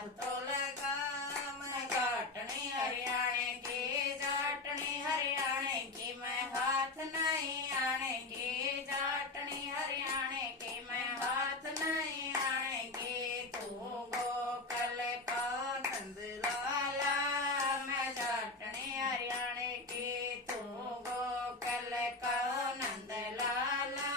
हाथ तो लगा मैं जाटनी हरियाणे की, जाटनी हरियाणे की मैं हाथ नहीं आने की, जाटनी हरियाणे की मैं हाथ नहीं आने की। तू गोकल का नंद लाला मैं जाटनी हरियाणे की, तू गोकल का नंद लाला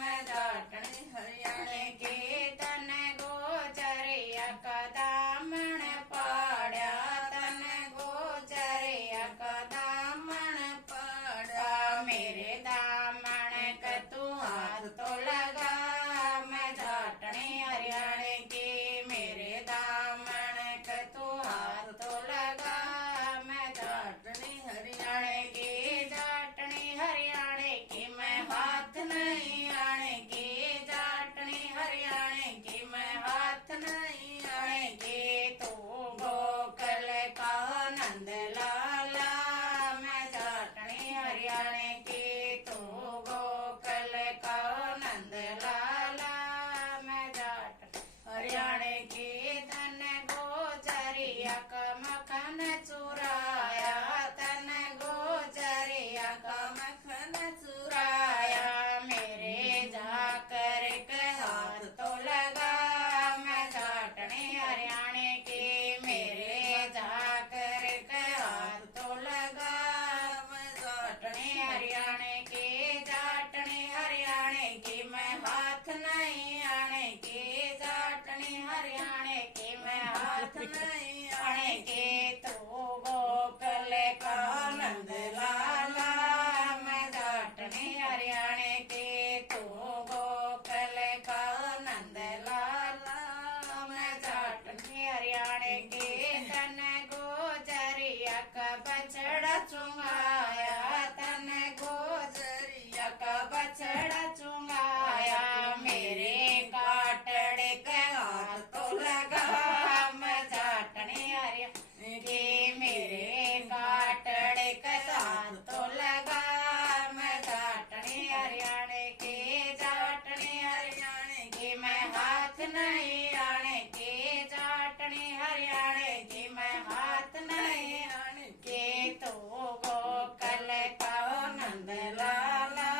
मैं जाटनी हरियाणे की। तने गोचरिया का दामन पाड़या, तने गोचरिया का दामन पाड़ा, मेरे दामन का तू हाथ तो लगा मैं जाटनी हरियाणे की, मेरे दामन का तू हाथ तो लगा मैं जाटनी हरियाणे की, जाटनी हरियाणे की मैं हाथ नहीं आने की, जाटनी हरियाणे की मैं हाथ नहीं आने की। तू गोकल का नंद लाला मैं जाटनी हरियाणे की, तू गोकल का नंद लाला मैं जाटनी हरियाणे की। तने गोचरिया का मखन चुराया, तने गोचरिया का मखन चुराया, मेरे जाकर के हाथ तो लगा मैं जाटनी हरियाणे की, मेरे जाकर के हाथ तो लगा मैं जाटनी हरियाणे की, जाटनी हरियाणे की मैं हाथ नहीं आने की, जाटनी हरियाणे की मैं हाथ नहीं आने की। तू गोकल का नंद लाला मैं जाटनी हरियाणे की, तू गोकल का नंद लाला मैं जाटनी हरियाणे की। तने गोचरिया का बछड़ा चुंगाया, तने गोचरिया का बछड़ा चुंगाया, मेरे काटड़े के हाथ तो लगा मैं जाटनी हरियाणे की, मेरे काटड़े के हाथ तो लगा मैं जाटनी हरियाणे की, जाटनी हरियाणे की मैं हाथ नहीं आने की, जाटनी हरियाणे की मैं हाथ नहीं आने की। तू गोकल का नंद लाला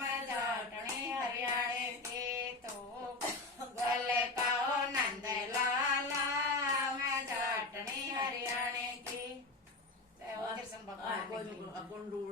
मैं जाटनी हरियाणे की, तू गोकल का नंद लाला मैं जाटनी हरियाणे की। कृष्ण भगवान की।